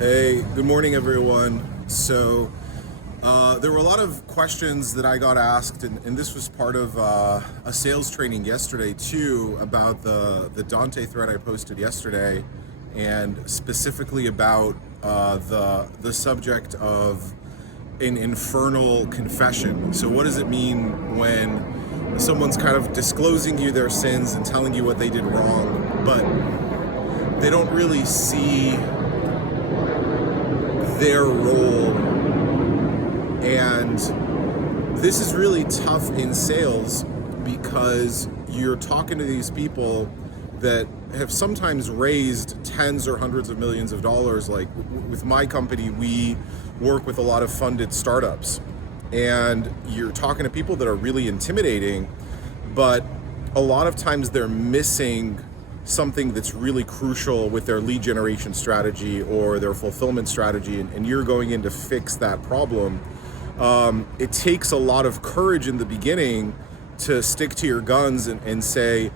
Hey, good morning, everyone. There were a lot of questions that I got asked, and this was part of a sales training yesterday too, about the Dante thread I posted yesterday, and specifically about the subject of an infernal confession. So, what does it mean when someone's kind of disclosing you their sins and telling you what they did wrong, but they don't really see their role? And this is really tough in sales because you're talking to these people that have sometimes raised tens or hundreds of millions of dollars. Like with my company, we work with a lot of funded startups, and you're talking to people that are really intimidating, but a lot of times they're missing something that's really crucial with their lead generation strategy or their fulfillment strategy, and you're going in to fix that problem. It takes a lot of courage in the beginning to stick to your guns and say,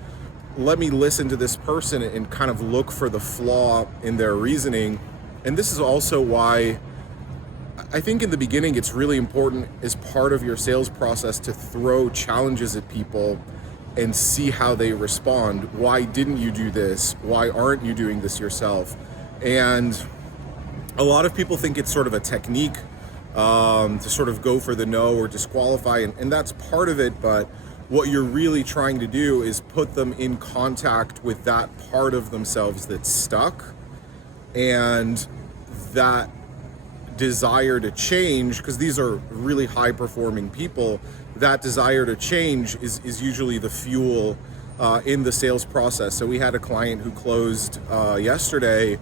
let me listen to this person and kind of look for the flaw in their reasoning. And this is also why I think in the beginning it's really important as part of your sales process to throw challenges at people and see how they respond. Why didn't you do this? Why aren't you doing this yourself? And a lot of people think it's sort of a technique to sort of go for the no or disqualify, and that's part of it, but what you're really trying to do is put them in contact with that part of themselves that's stuck, and that desire to change, because these are really high performing people. That desire to change is usually the fuel in the sales process. So we had a client who closed yesterday,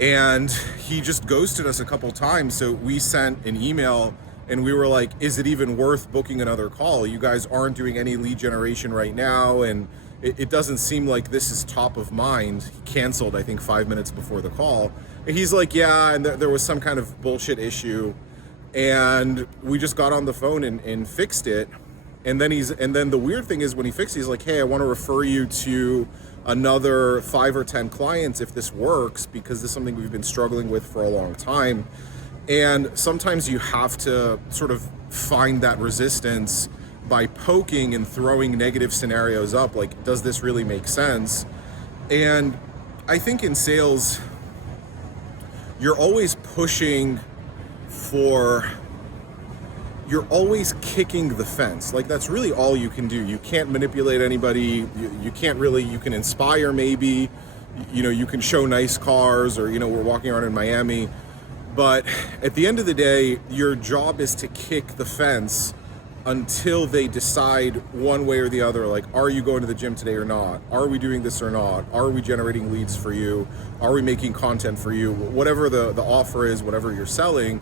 and he just ghosted us a couple times. So we sent an email and we were like, is it even worth booking another call? You guys aren't doing any lead generation right now, and it doesn't seem like this is top of mind. He canceled, I think, 5 minutes before the call. And he's like, yeah, and there was some kind of bullshit issue. And we just got on the phone and fixed it. And then the weird thing is, when he fixed it, he's like, hey, I want to refer you to another 5 or 10 clients if this works, because this is something we've been struggling with for a long time. And sometimes you have to sort of find that resistance by poking and throwing negative scenarios up, like, does this really make sense? And I think in sales, you're always pushing you're always kicking the fence. Like, that's really all you can do. You can't manipulate anybody. You can't really, you can inspire maybe, you can show nice cars, or, we're walking around in Miami. But at the end of the day, your job is to kick the fence until they decide one way or the other, like, are you going to the gym today or not? Are we doing this or not? Are we generating leads for you? Are we making content for you? Whatever the offer is, whatever you're selling.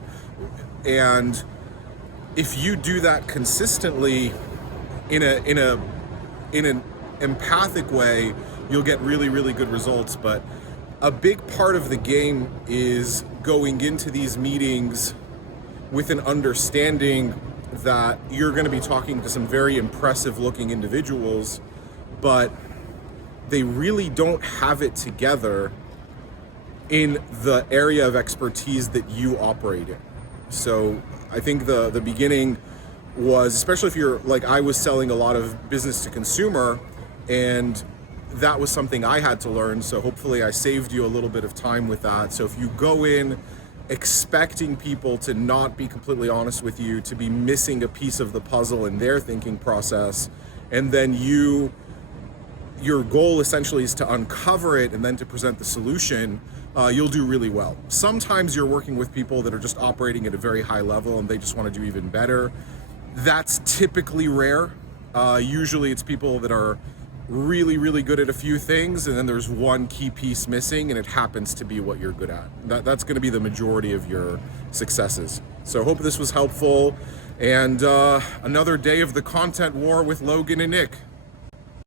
And if you do that consistently in an empathic way, you'll get really, really good results. But a big part of the game is going into these meetings with an understanding that you're going to be talking to some very impressive looking individuals, but they really don't have it together in the area of expertise that you operate in. So I think the beginning was, especially if you're like, I was selling a lot of business to consumer, and that was something I had to learn. So hopefully I saved you a little bit of time with that. So if you go in expecting people to not be completely honest with you, to be missing a piece of the puzzle in their thinking process, and then your goal essentially is to uncover it and then to present the solution, you'll do really well. Sometimes you're working with people that are just operating at a very high level and they just want to do even better. That's typically rare. Usually it's people that are really, really good at a few things, and then there's one key piece missing, and it happens to be what you're good at. That's going to be the majority of your successes. So hope this was helpful, and another day of the content war with Logan and Nick.